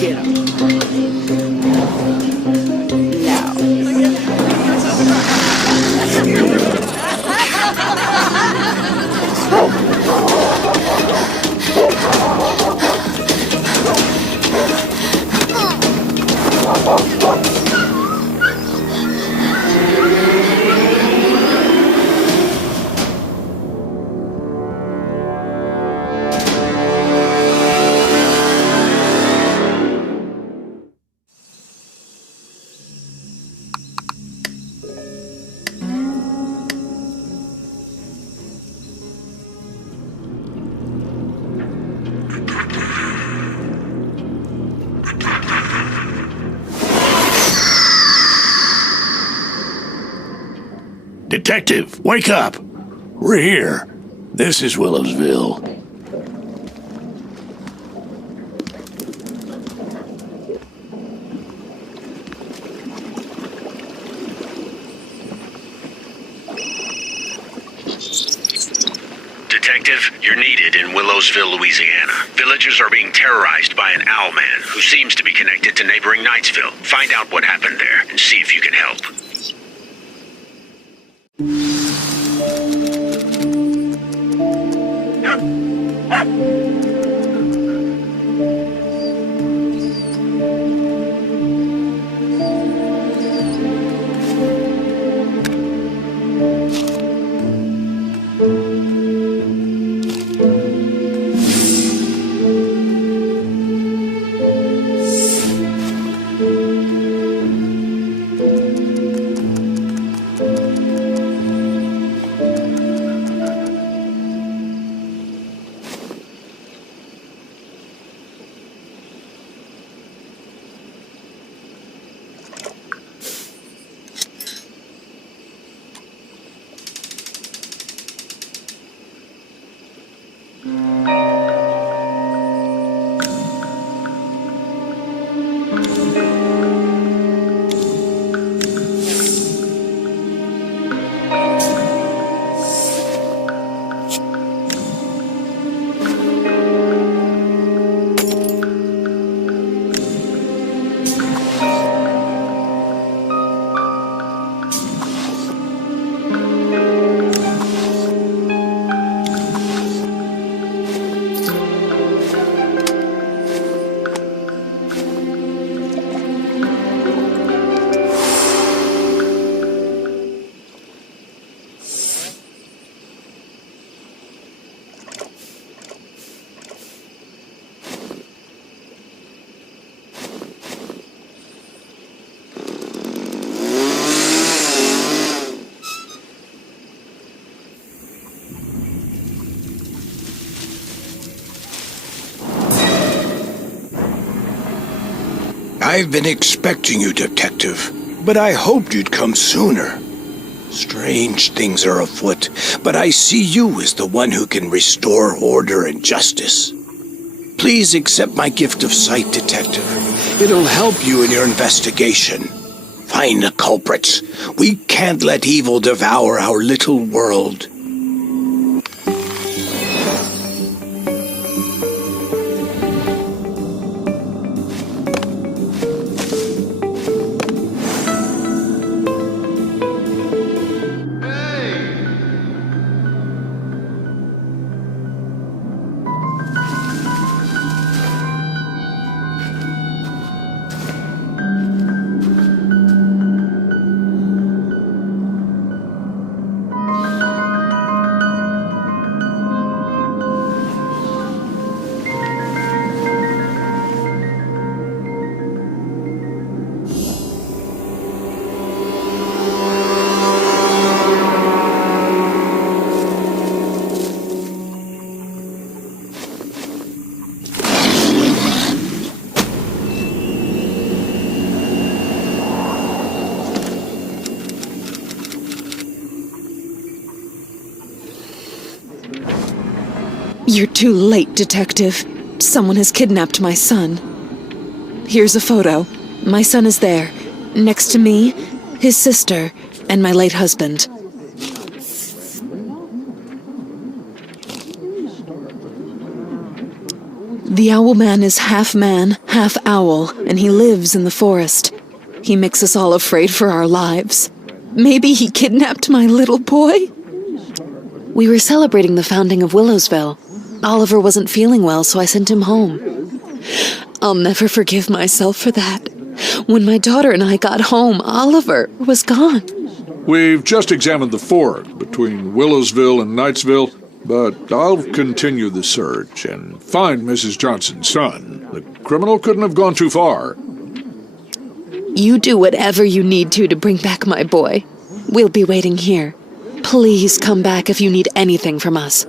Get him. Now. Detective, wake up! We're here. This is Willowsville. Detective, you're needed in Willowsville, Louisiana. Villagers are being terrorized by an owl man who seems to be connected to neighboring Nightsville. Find out what happened there and see if you can help. I've been expecting you, Detective, but I hoped you'd come sooner. Strange things are afoot, but I see you as the one who can restore order and justice. Please accept my gift of sight, Detective. It'll help you in your investigation. Find the culprits. We can't let evil devour our little world. You're too late, Detective. Someone has kidnapped my son. Here's a photo. My son is there, next to me, his sister, and my late husband. The owl man is half man, half owl, and he lives in the forest. He makes us all afraid for our lives. Maybe he kidnapped my little boy? We were celebrating the founding of Willowsville. Oliver wasn't feeling well, so I sent him home. I'll never forgive myself for that. When my daughter and I got home, Oliver was gone. We've just examined the ford between Willowsville and Nightsville, but I'll continue the search and find Mrs. Johnson's son. The criminal couldn't have gone too far. You do whatever you need to bring back my boy. We'll be waiting here. Please come back if you need anything from us.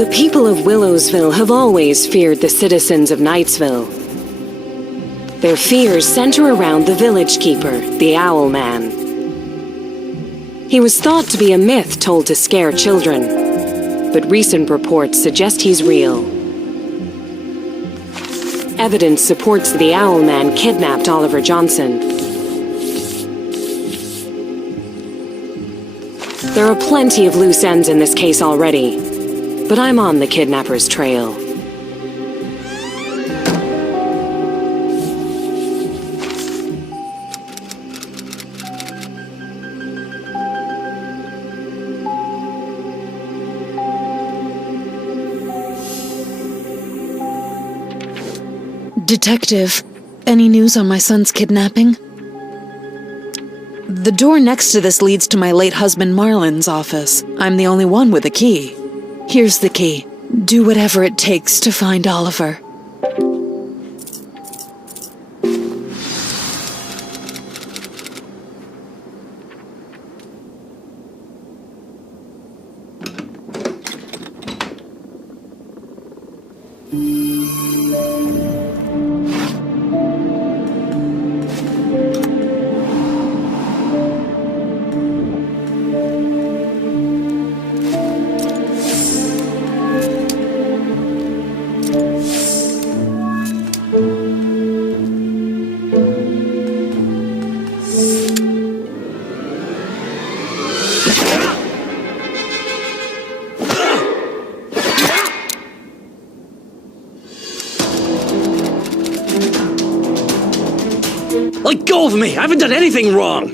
The people of Willowsville have always feared the citizens of Nightsville. Their fears center around the village keeper, the Owl Man. He was thought to be a myth told to scare children, but recent reports suggest he's real. Evidence supports the Owl Man kidnapped Oliver Johnson. There are plenty of loose ends in this case already, but I'm on the kidnapper's trail. Detective, any news on my son's kidnapping? The door next to this leads to my late husband Marlon's office. I'm the only one with a key. Here's the key. Do whatever it takes to find Oliver. go of me! I haven't done anything wrong!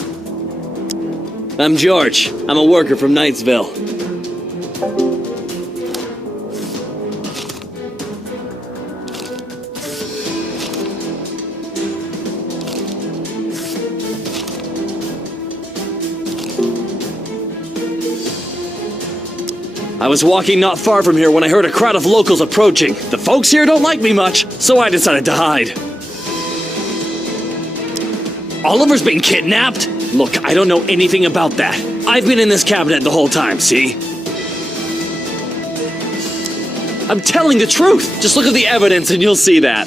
I'm George. I'm a worker from Nightsville. I was walking not far from here when I heard a crowd of locals approaching. The folks here don't like me much, so I decided to hide. Oliver's been kidnapped? Look, I don't know anything about that. I've been in this cabinet the whole time, see? I'm telling the truth. Just look at the evidence and you'll see that.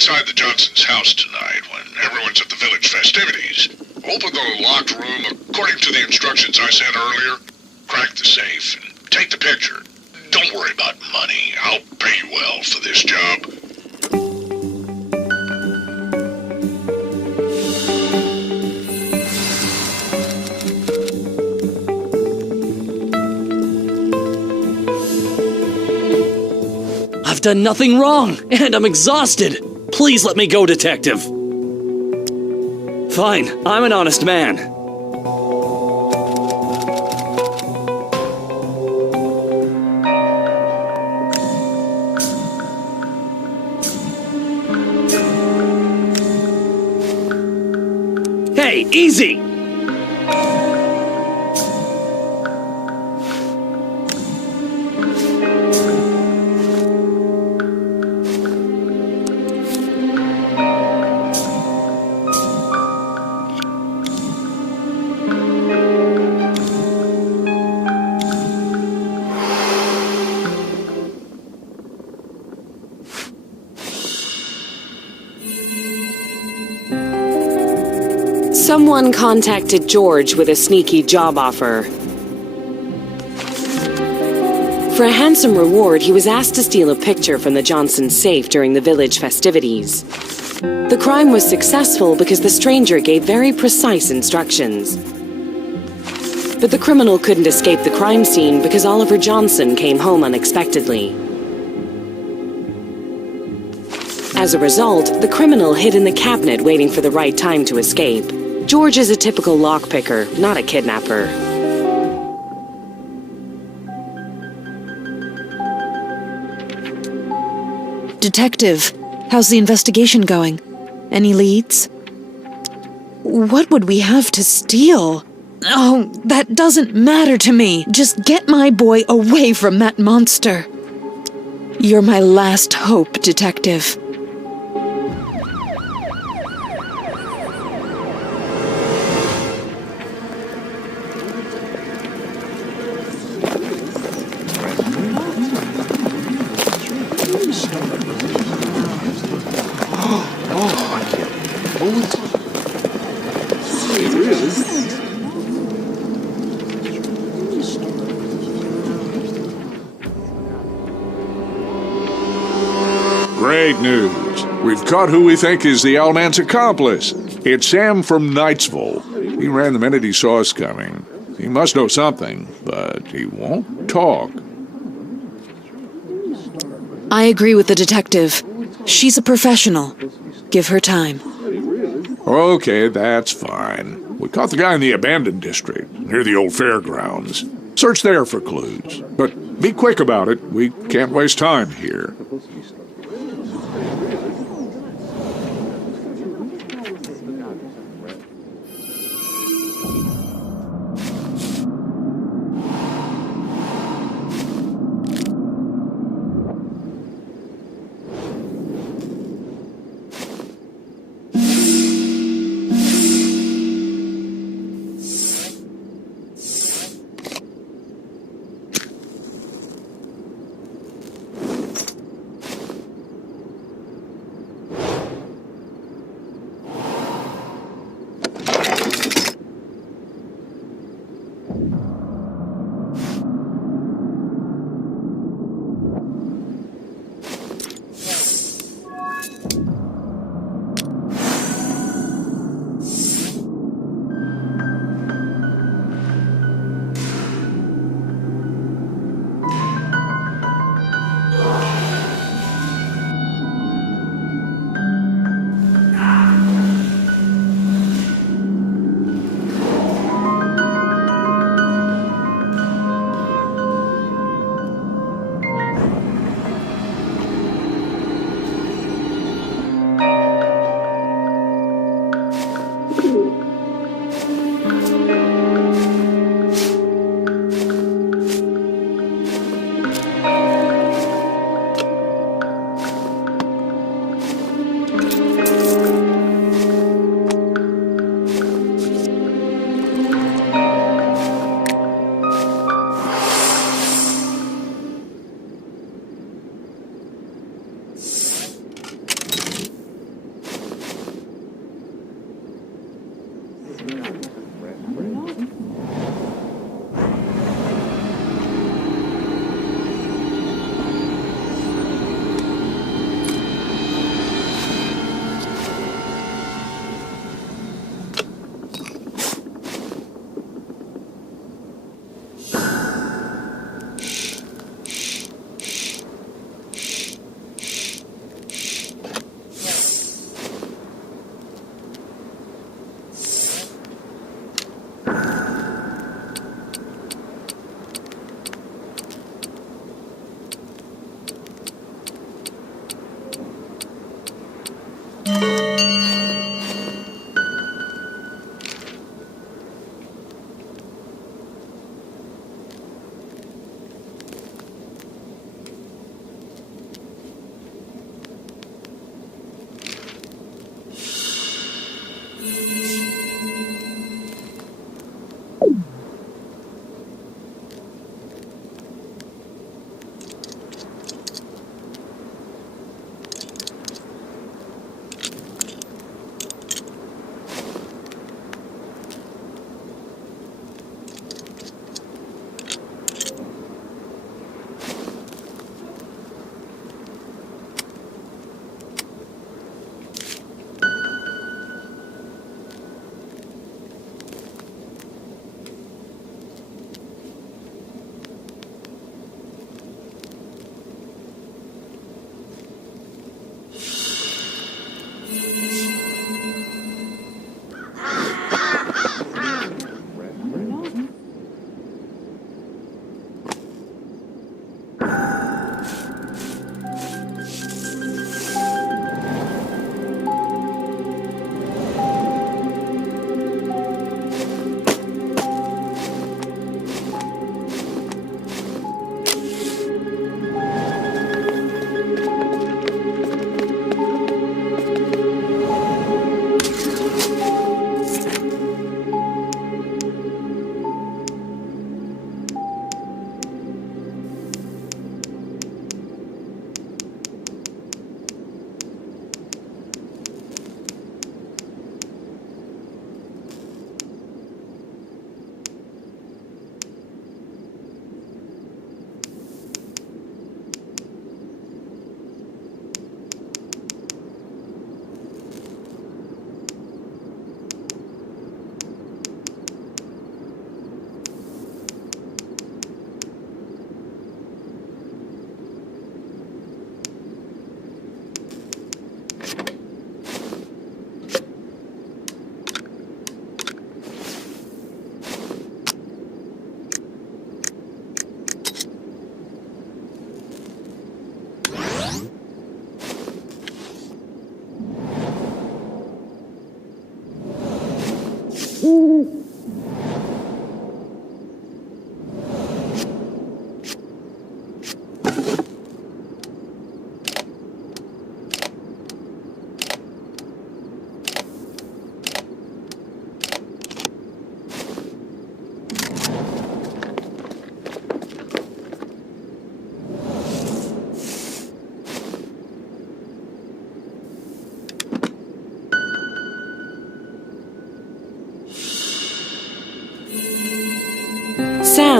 inside the Johnsons' house tonight when everyone's at the village festivities. Open the locked room according to the instructions I sent earlier. Crack the safe and take the picture. Don't worry about money. I'll pay you well for this job. I've done nothing wrong, and I'm exhausted. Please let me go, Detective. Fine, I'm an honest man. Hey, easy! Someone contacted George with a sneaky job offer. For a handsome reward, he was asked to steal a picture from the Johnson safe during the village festivities. The crime was successful because the stranger gave very precise instructions. But the criminal couldn't escape the crime scene because Oliver Johnson came home unexpectedly. As a result, the criminal hid in the cabinet waiting for the right time to escape. George is a typical lockpicker, not a kidnapper. Detective, how's the investigation going? Any leads? What would we have to steal? Oh, that doesn't matter to me. Just get my boy away from that monster. You're my last hope, Detective. Great news. We've caught who we think is the Owlman's accomplice. It's Sam from Nightsville. He ran the minute he saw us coming. He must know something, but he won't talk. I agree with the detective. She's a professional. Give her time. Okay, that's fine. We caught the guy in the abandoned district, near the old fairgrounds. Search there for clues. But be quick about it. We can't waste time here.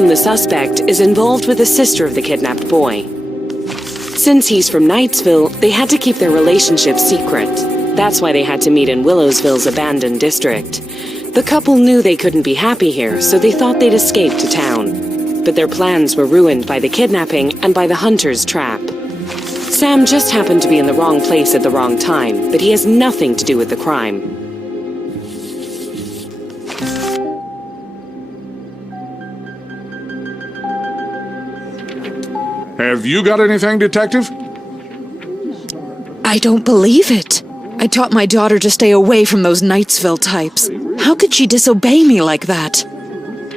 Sam, the suspect, is involved with the sister of the kidnapped boy. Since he's from Nightsville, they had to keep their relationship secret. That's why they had to meet in Willowsville's abandoned district. The couple knew they couldn't be happy here, so they thought they'd escape to town. But their plans were ruined by the kidnapping and by the hunter's trap. Sam just happened to be in the wrong place at the wrong time, but he has nothing to do with the crime. Have you got anything, Detective? I don't believe it. I taught my daughter to stay away from those Nightsville types. How could she disobey me like that?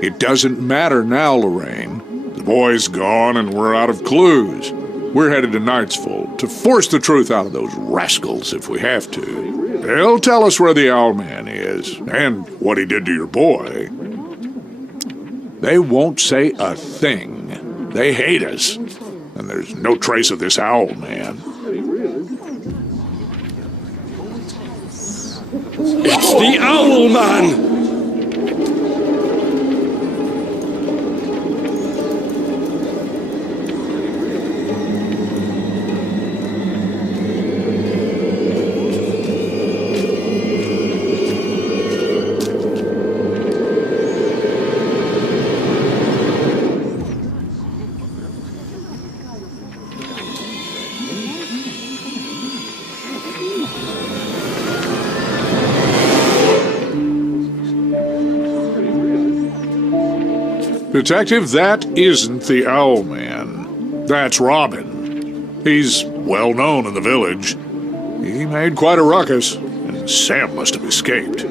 It doesn't matter now, Lorraine. The boy's gone and we're out of clues. We're headed to Nightsville to force the truth out of those rascals if we have to. They'll tell us where the Owlman is and what he did to your boy. They won't say a thing. They hate us. And there's no trace of this Owlman. It's the Owlman! Detective, that isn't the Owlman. That's Robin. He's well known in the village. He made quite a ruckus, and Sam must have escaped.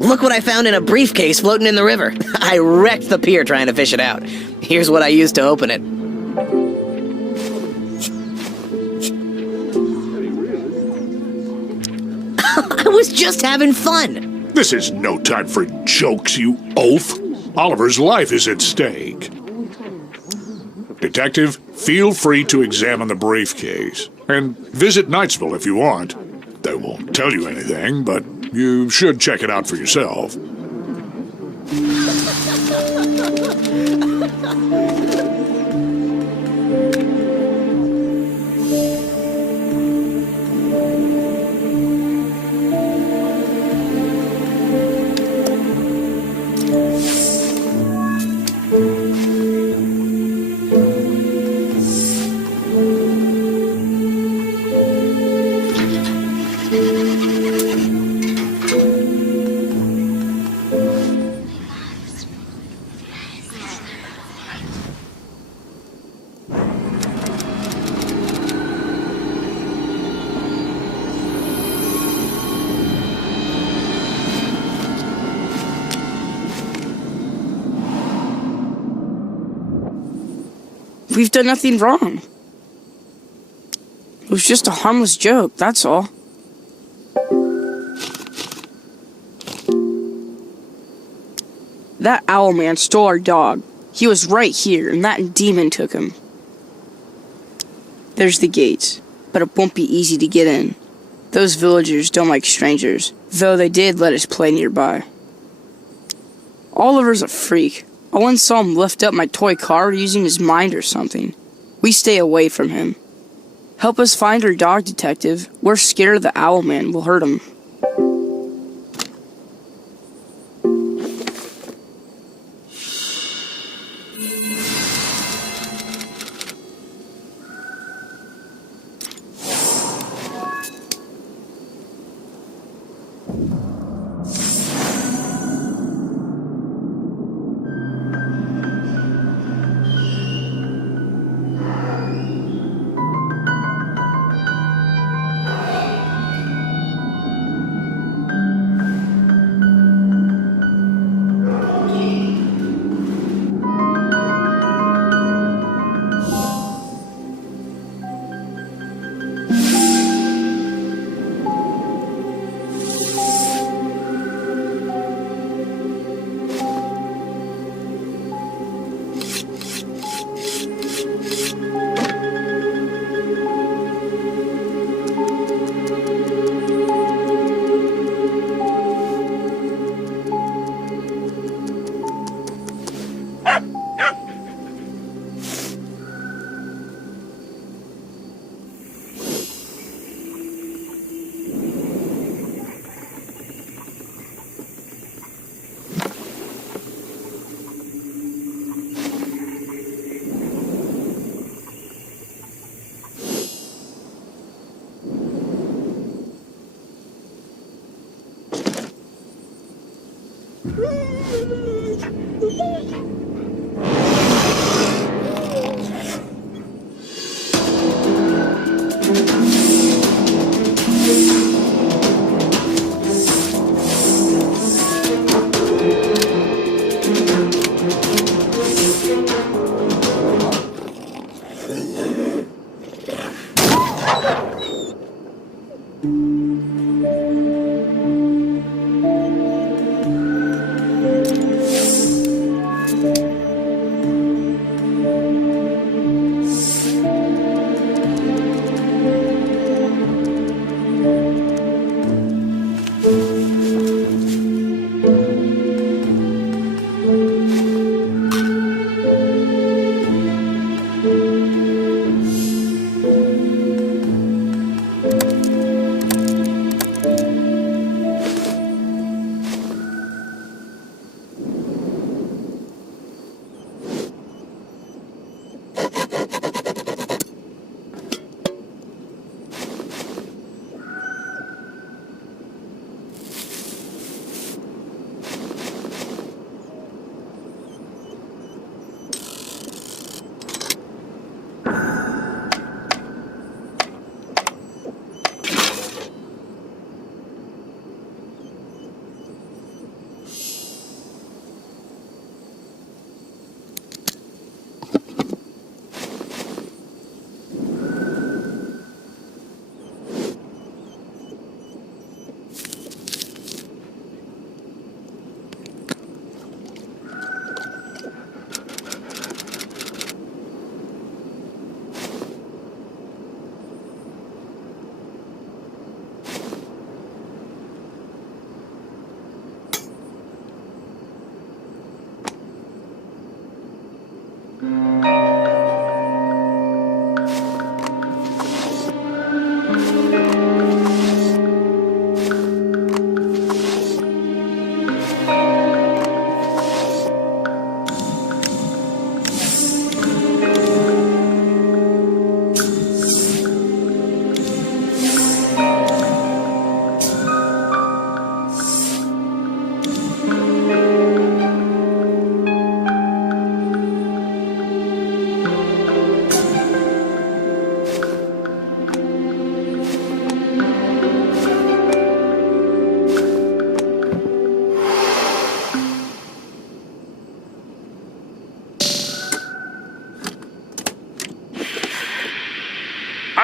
Look what I found in a briefcase floating in the river. I wrecked the pier trying to fish it out. Here's what I used to open it. I was just having fun. This is no time for jokes, you oaf. Oliver's life is at stake. Detective, feel free to examine the briefcase. And visit Nightsville if you want. They won't tell you anything, but you should check it out for yourself. We've done nothing wrong. It was just a harmless joke, that's all. That Owlman stole our dog. He was right here, and that demon took him. There's the gates, but it won't be easy to get in. Those villagers don't like strangers, though they did let us play nearby. Oliver's a freak. I once saw him lift up my toy car using his mind or something. We stay away from him. Help us find our dog, Detective. We're scared the Owlman will hurt him.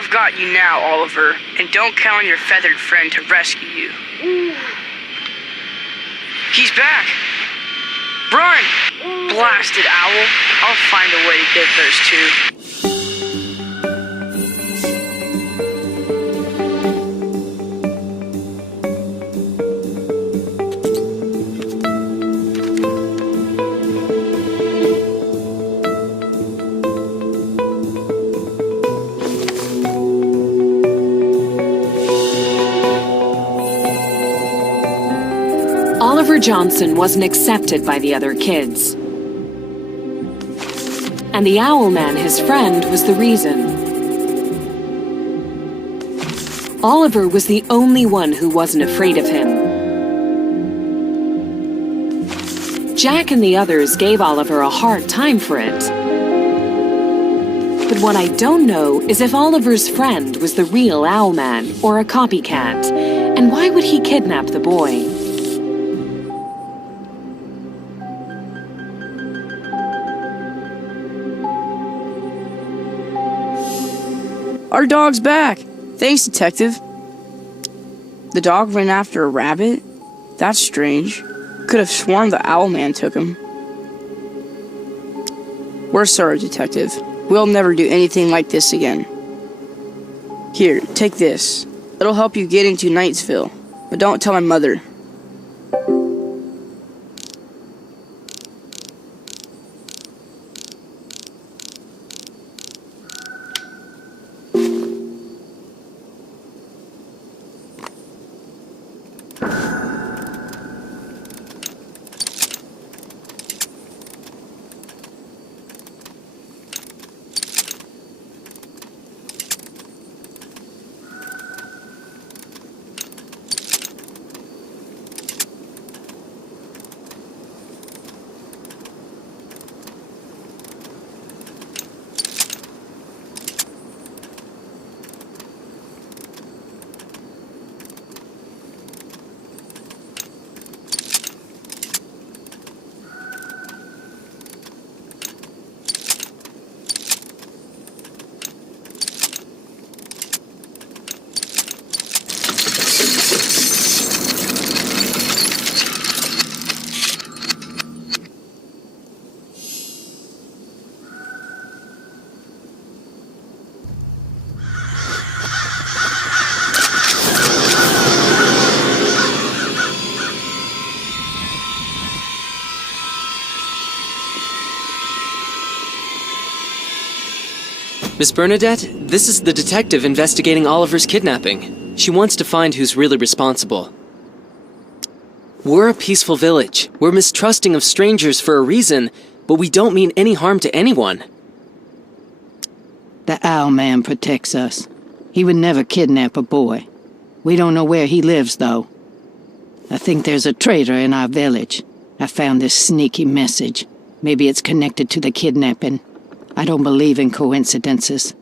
I've got you now, Oliver, and don't count on your feathered friend to rescue you. He's back! Run! Blasted owl. I'll find a way to get those two. Oliver Johnson wasn't accepted by the other kids. And the owl man, his friend, was the reason. Oliver was the only one who wasn't afraid of him. Jack and the others gave Oliver a hard time for it. But what I don't know is if Oliver's friend was the real owl man or a copycat, and why would he kidnap the boy? Our dog's back! Thanks, Detective. The dog ran after a rabbit? That's strange. Could have sworn the owl man took him. We're sorry, Detective. We'll never do anything like this again. Here, take this. It'll help you get into Nightsville. But don't tell my mother. Miss Bernadette, this is the detective investigating Oliver's kidnapping. She wants to find who's really responsible. We're a peaceful village. We're mistrusting of strangers for a reason, but we don't mean any harm to anyone. The Owl Man protects us. He would never kidnap a boy. We don't know where he lives, though. I think there's a traitor in our village. I found this sneaky message. Maybe it's connected to the kidnapping. I don't believe in coincidences.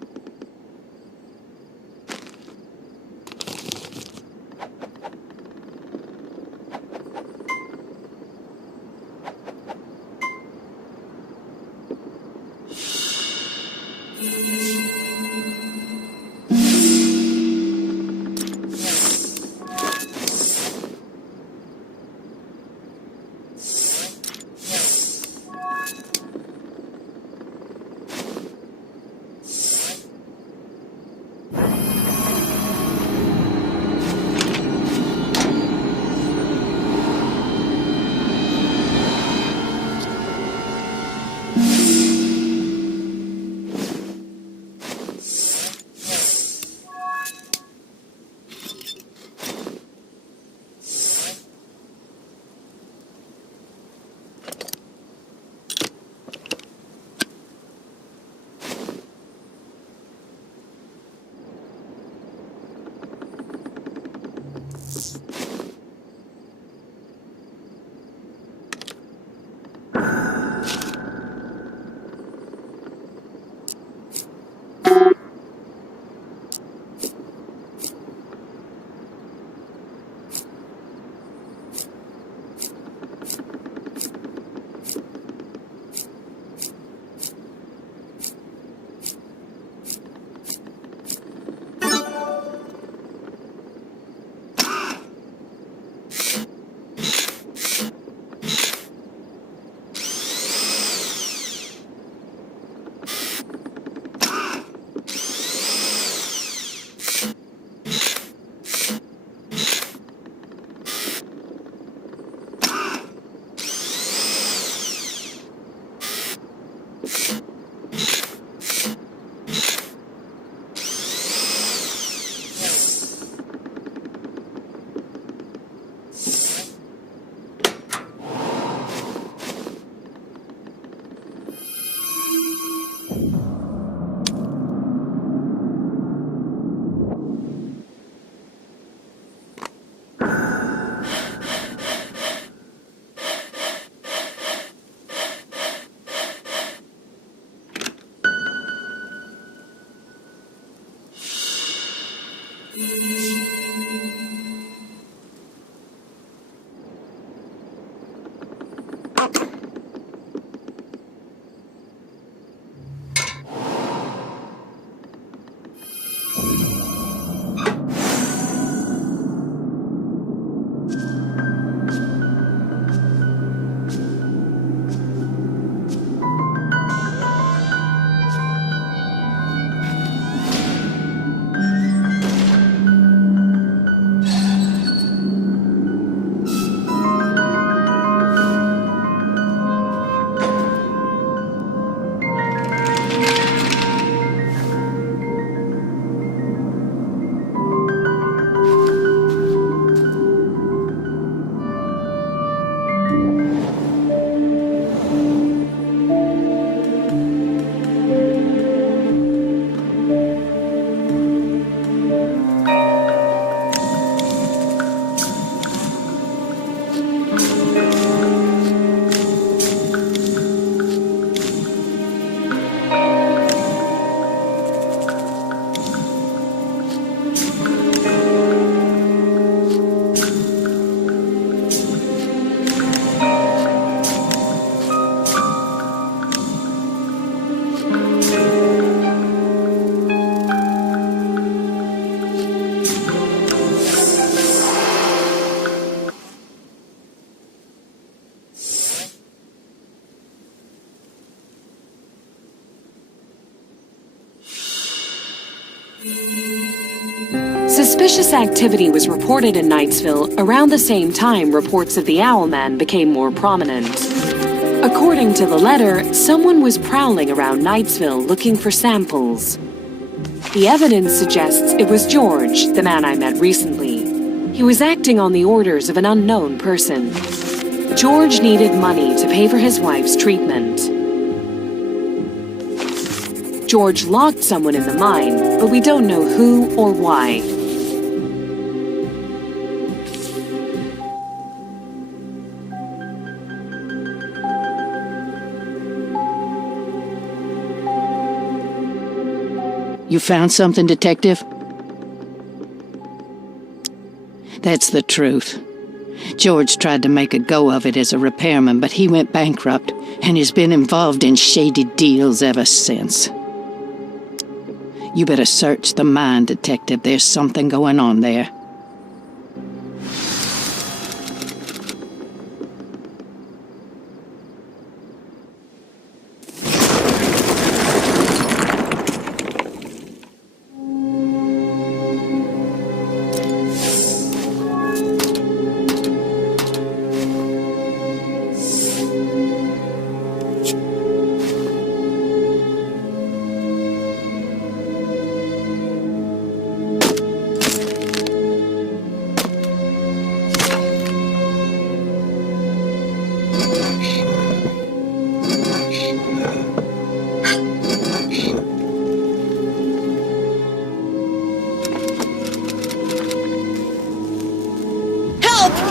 Suspicious activity was reported in Nightsville around the same time reports of the Owlman became more prominent. According to the letter, someone was prowling around Nightsville looking for samples. The evidence suggests it was George, the man I met recently. He was acting on the orders of an unknown person. George needed money to pay for his wife's treatment. George locked someone in the mine, but we don't know who or why. You found something, Detective? That's the truth. George tried to make a go of it as a repairman, but he went bankrupt and has been involved in shady deals ever since. You better search the mine, Detective. There's something going on there.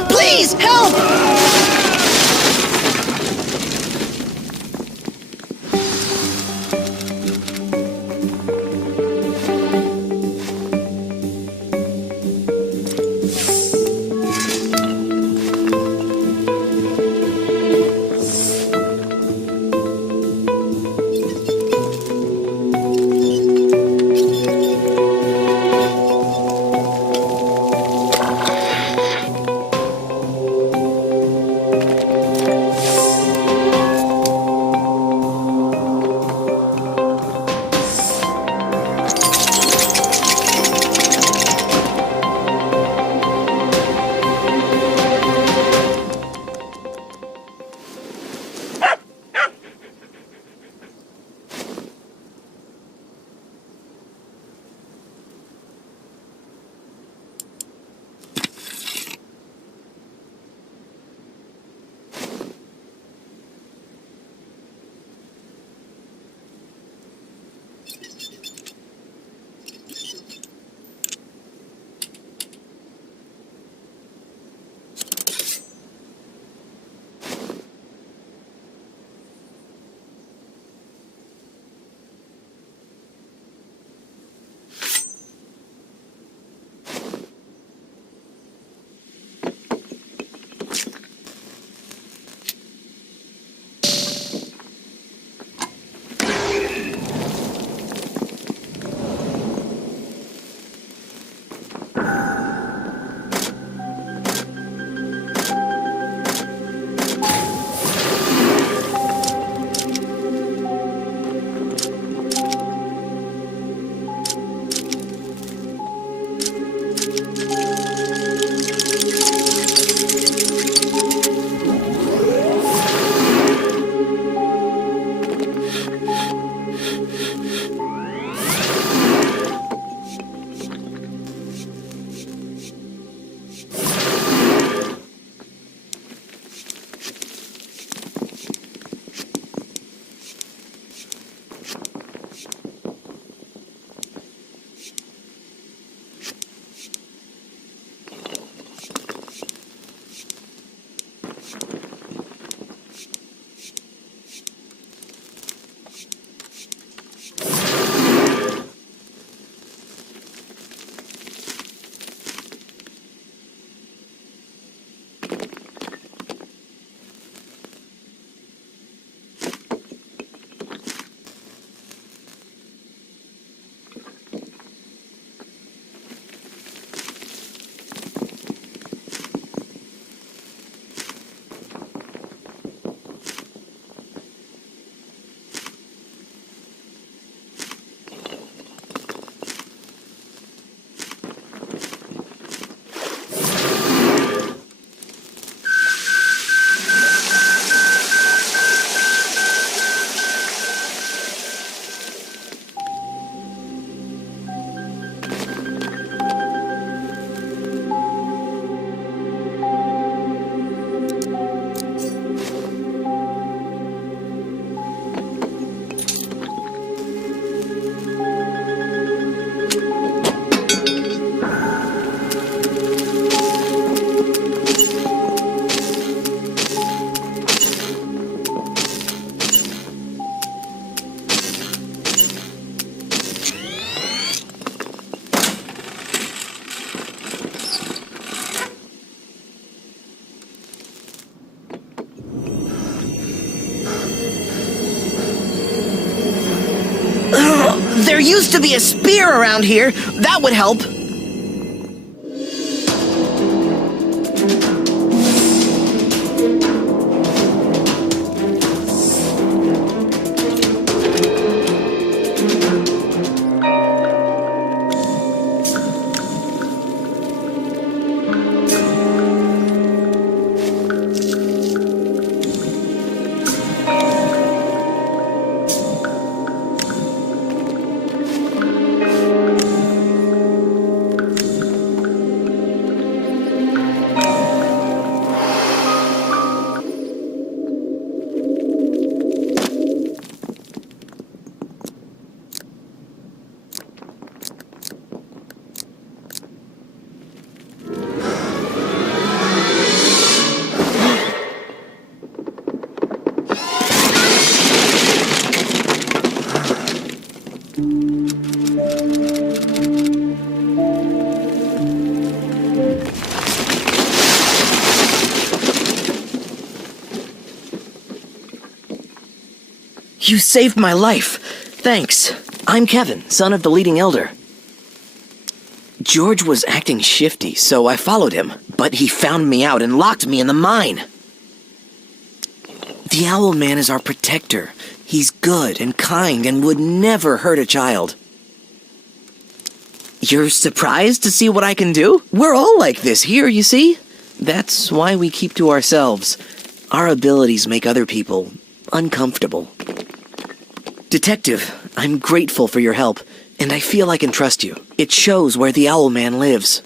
Please, help! used to be a spear around here. That would help. You saved my life. Thanks. I'm Kevin, son of the leading elder. George was acting shifty, so I followed him, but he found me out and locked me in the mine. The Owl Man is our protector. He's good and kind and would never hurt a child. You're surprised to see what I can do? We're all like this here, you see? That's why we keep to ourselves. Our abilities make other people uncomfortable. Detective, I'm grateful for your help, and I feel I can trust you. It shows where the Owl Man lives.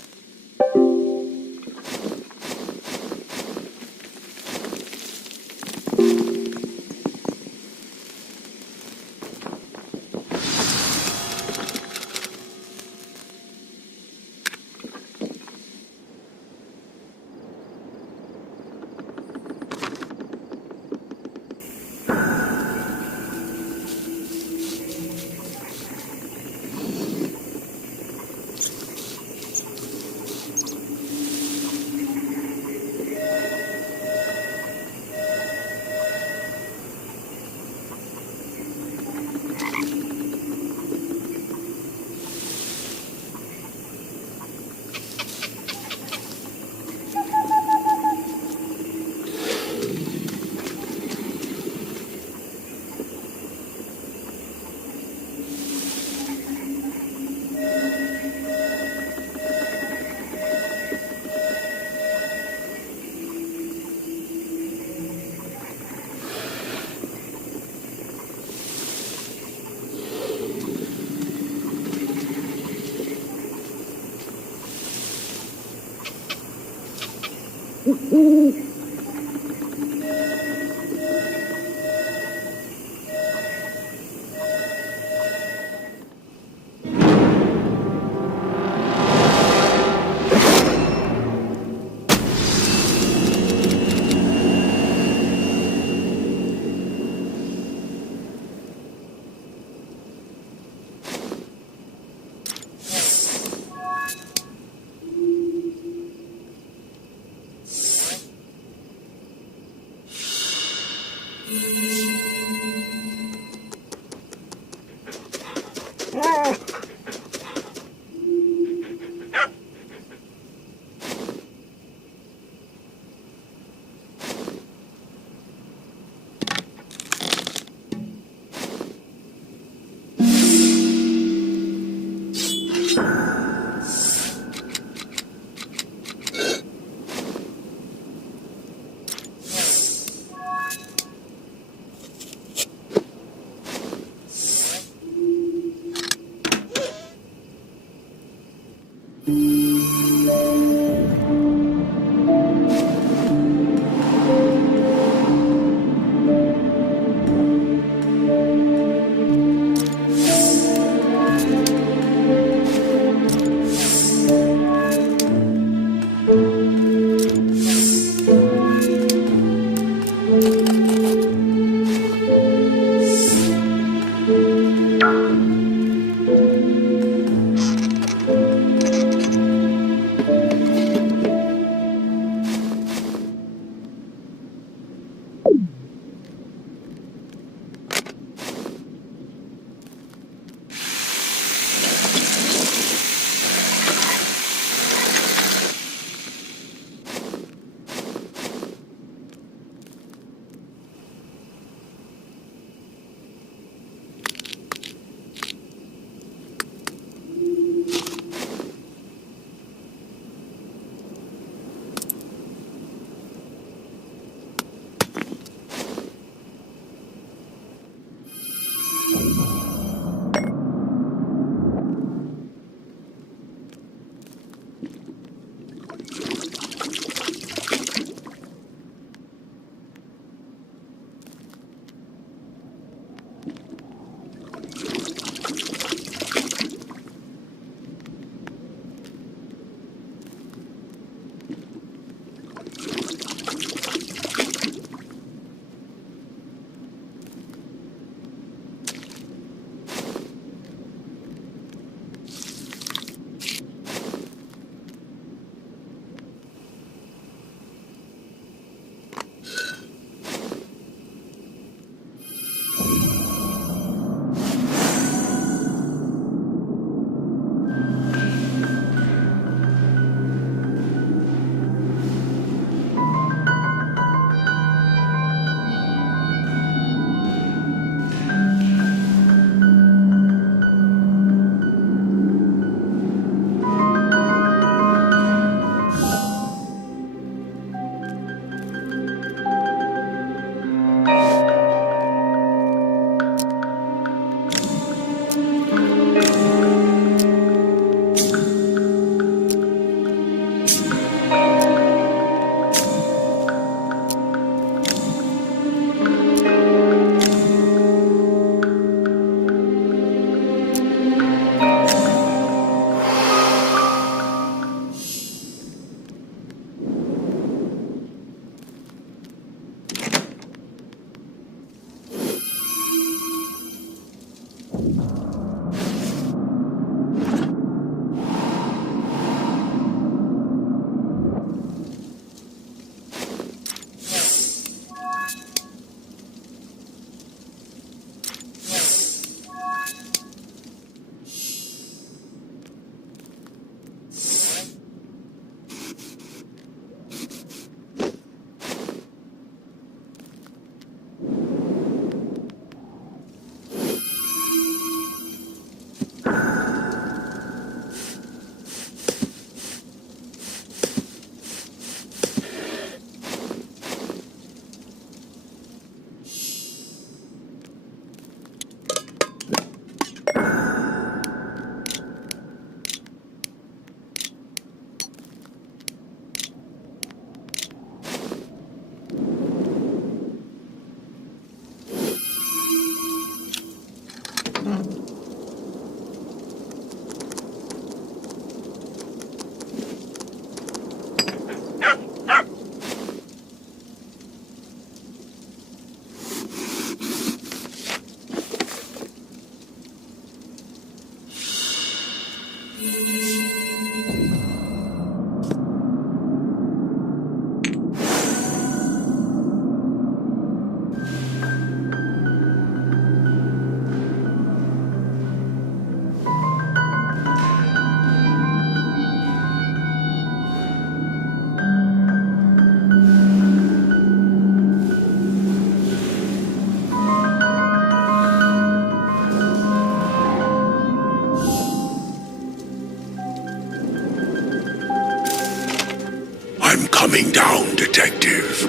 I'm coming down, Detective.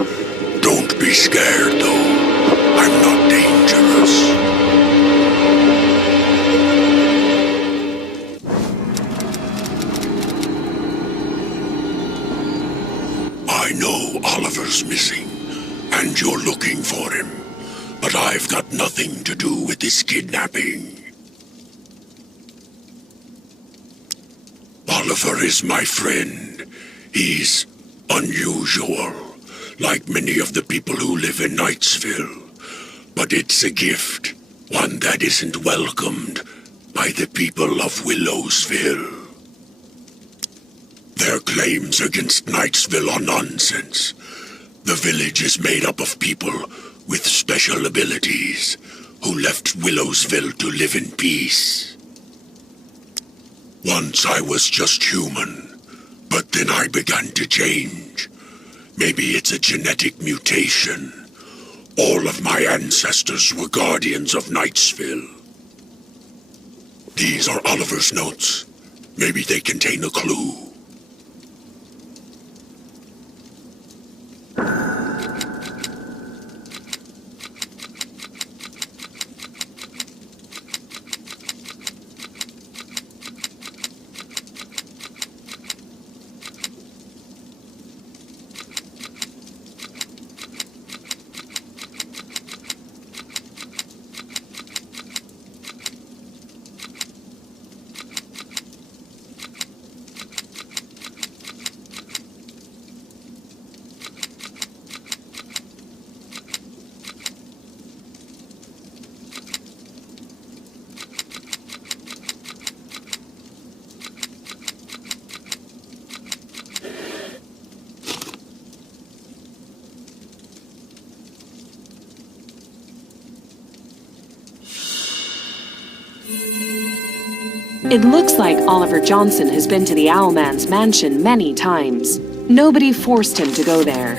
Don't be scared, though. I'm not dangerous. I know Oliver's missing, and you're looking for him. But I've got nothing to do with this kidnapping. Oliver is my friend. He's unusual, like many of the people who live in Nightsville. But it's a gift, one that isn't welcomed by the people of Willowsville. Their claims against Nightsville are nonsense. The village is made up of people with special abilities who left Willowsville to live in peace. Once I was just human, but then I began to change. Maybe it's a genetic mutation. All of my ancestors were guardians of Nightsville. These are Oliver's notes. Maybe they contain a clue. It looks like Oliver Johnson has been to the Owlman's mansion many times. Nobody forced him to go there.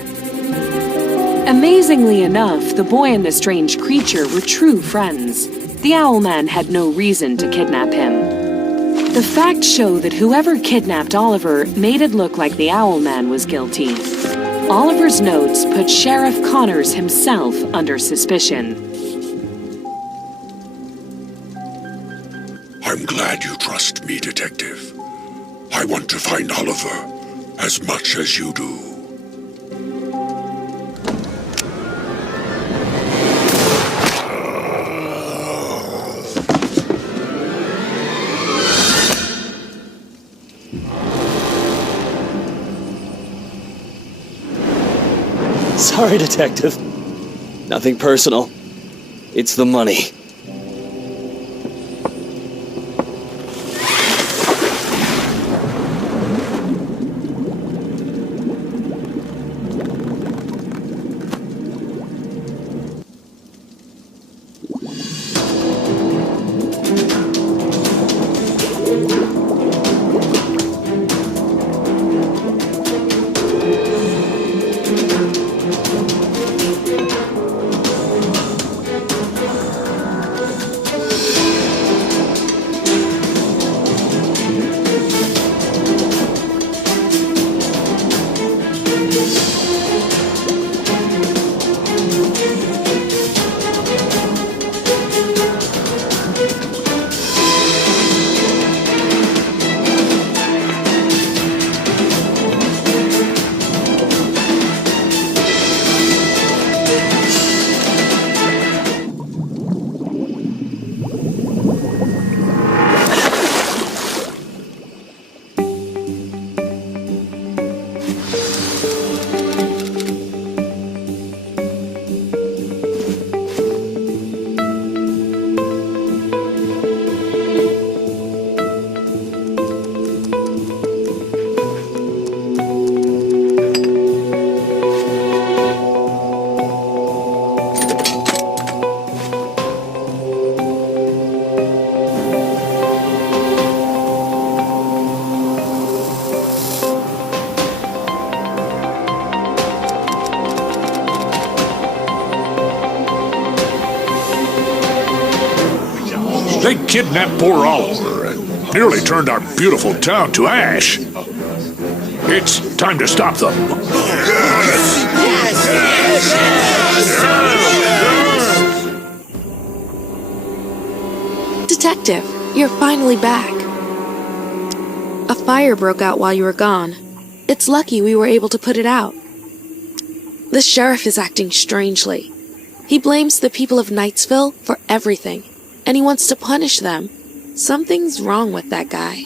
Amazingly enough, the boy and the strange creature were true friends. The Owlman had no reason to kidnap him. The facts show that whoever kidnapped Oliver made it look like the Owlman was guilty. Oliver's notes put Sheriff Connors himself under suspicion. I'm glad you trust me, Detective. I want to find Oliver as much as you do. Sorry, Detective. Nothing personal. It's the money. kidnapped poor Oliver and nearly turned our beautiful town to ash. It's time to stop them. Detective, you're finally back. A fire broke out while you were gone. It's lucky we were able to put it out. The sheriff is acting strangely. He blames the people of Nightsville for everything, and he wants to punish them. Something's wrong with that guy.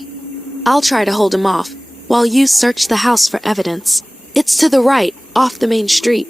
I'll try to hold him off, while you search the house for evidence. It's to the right, off the main street.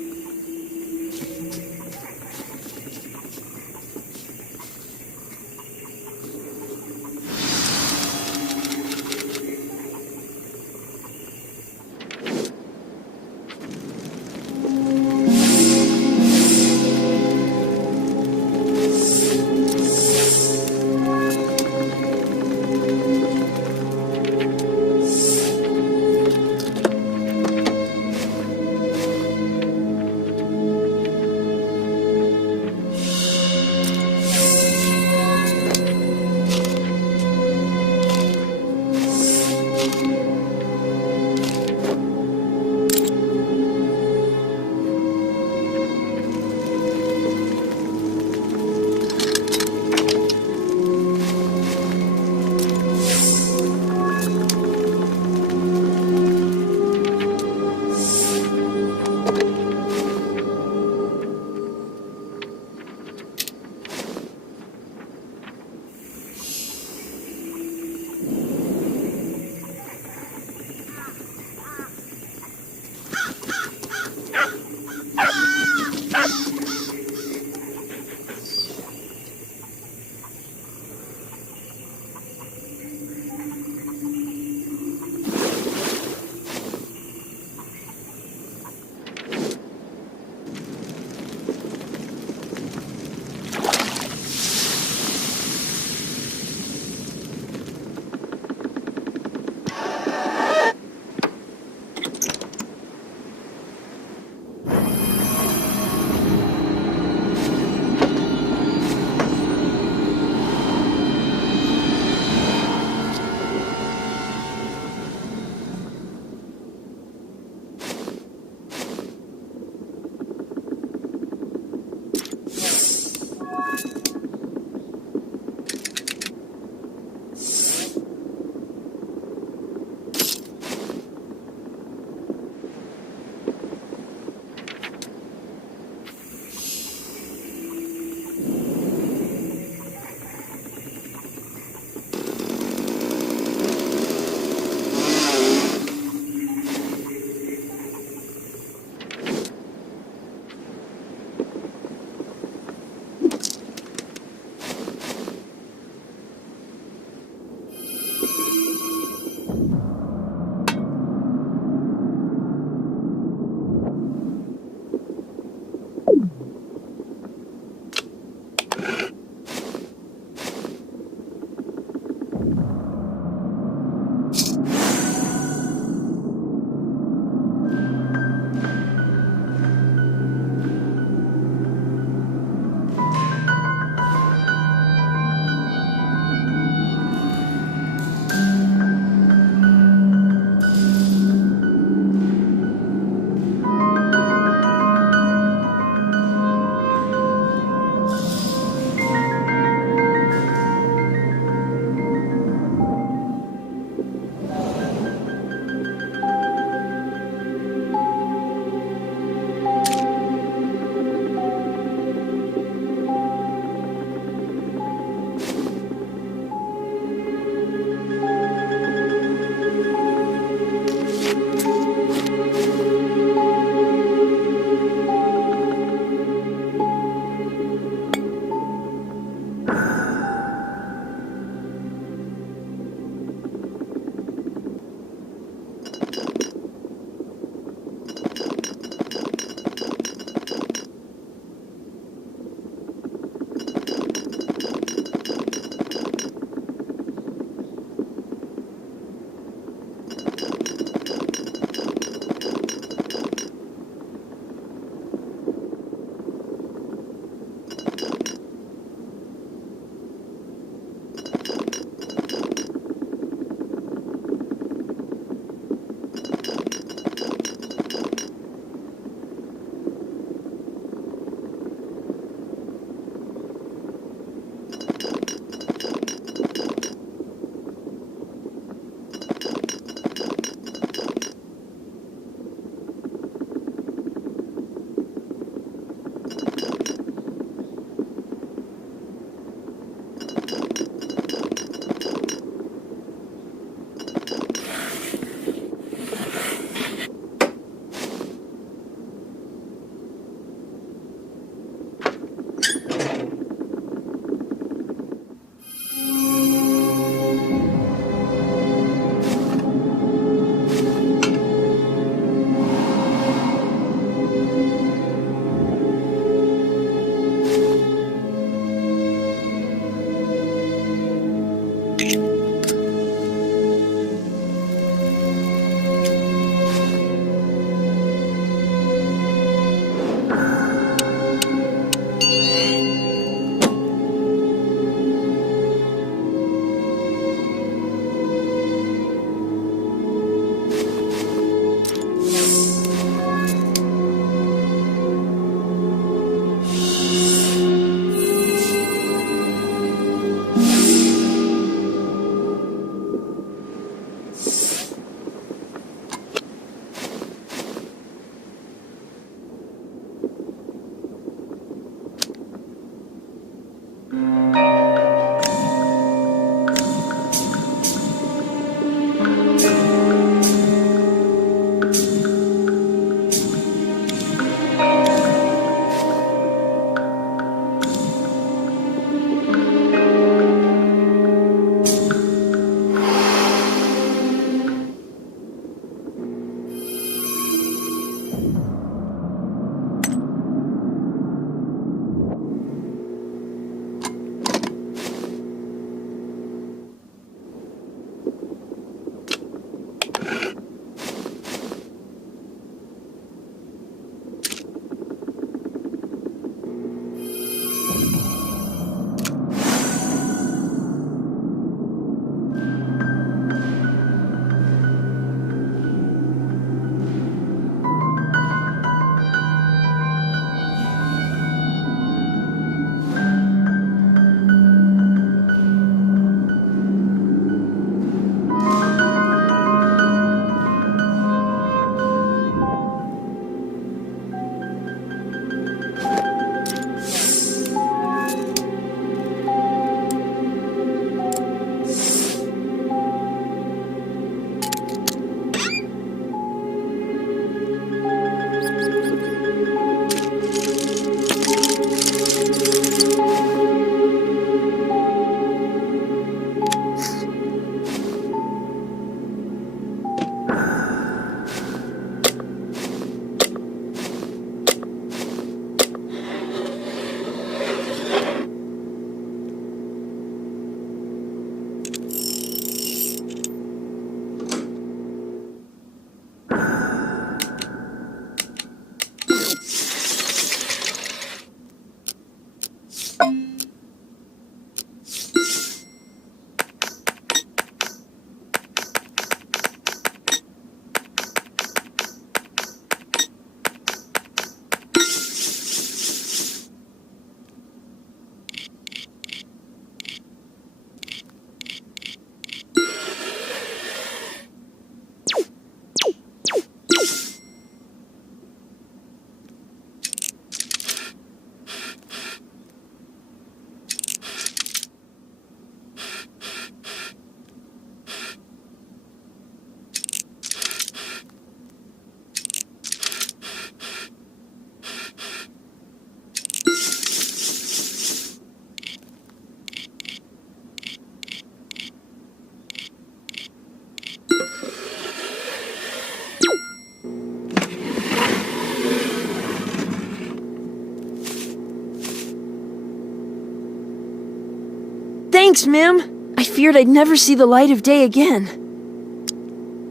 Thanks, ma'am. I feared I'd never see the light of day again.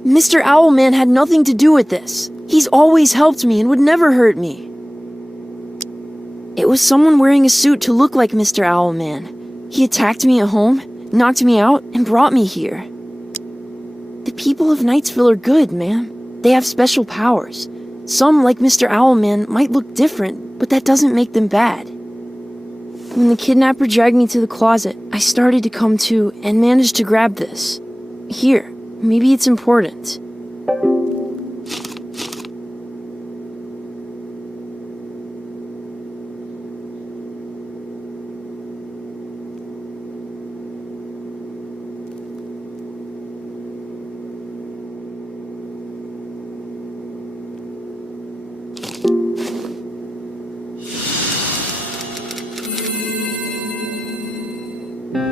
Mr. Owlman had nothing to do with this. He's always helped me and would never hurt me. It was someone wearing a suit to look like Mr. Owlman. He attacked me at home, knocked me out, and brought me here. The people of Nightsville are good, ma'am. They have special powers. Some, like Mr. Owlman, might look different, but that doesn't make them bad. When the kidnapper dragged me to the closet, I started to come to and managed to grab this. Here, maybe it's important.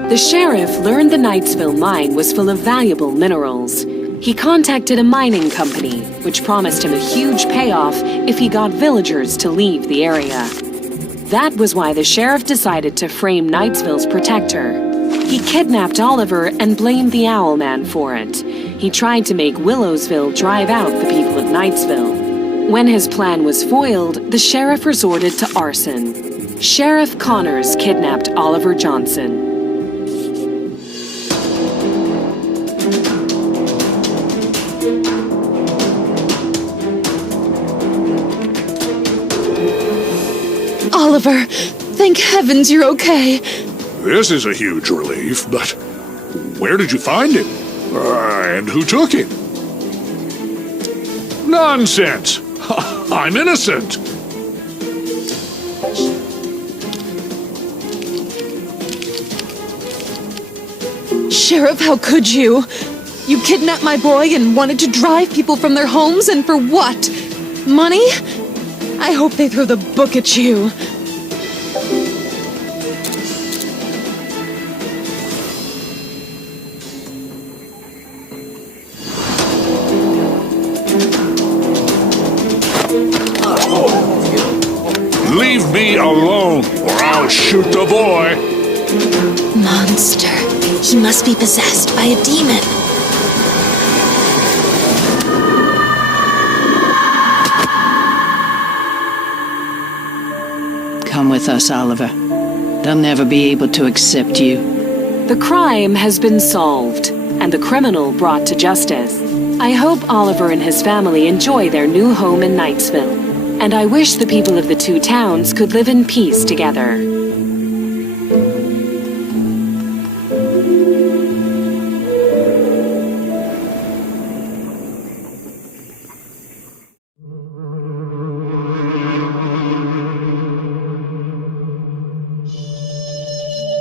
The sheriff learned the Nightsville mine was full of valuable minerals. He contacted a mining company, which promised him a huge payoff if he got villagers to leave the area. That was why the sheriff decided to frame Nightsville's protector. He kidnapped Oliver and blamed the Owlman for it. He tried to make Willowsville drive out the people of Nightsville. When his plan was foiled, the sheriff resorted to arson. Sheriff Connors kidnapped Oliver Johnson. Oliver, thank heavens you're okay. This is a huge relief, but where did you find him? And who took him? Nonsense! I'm innocent! Sheriff, how could you? You kidnapped my boy and wanted to drive people from their homes, and for what? Money? I hope they throw the book at you. Leave me alone, or I'll shoot the boy! Monster. He must be possessed by a demon. Come with us, Oliver. They'll never be able to accept you. The crime has been solved, and the criminal brought to justice. I hope Oliver and his family enjoy their new home in Nightsville, and I wish the people of the two towns could live in peace together.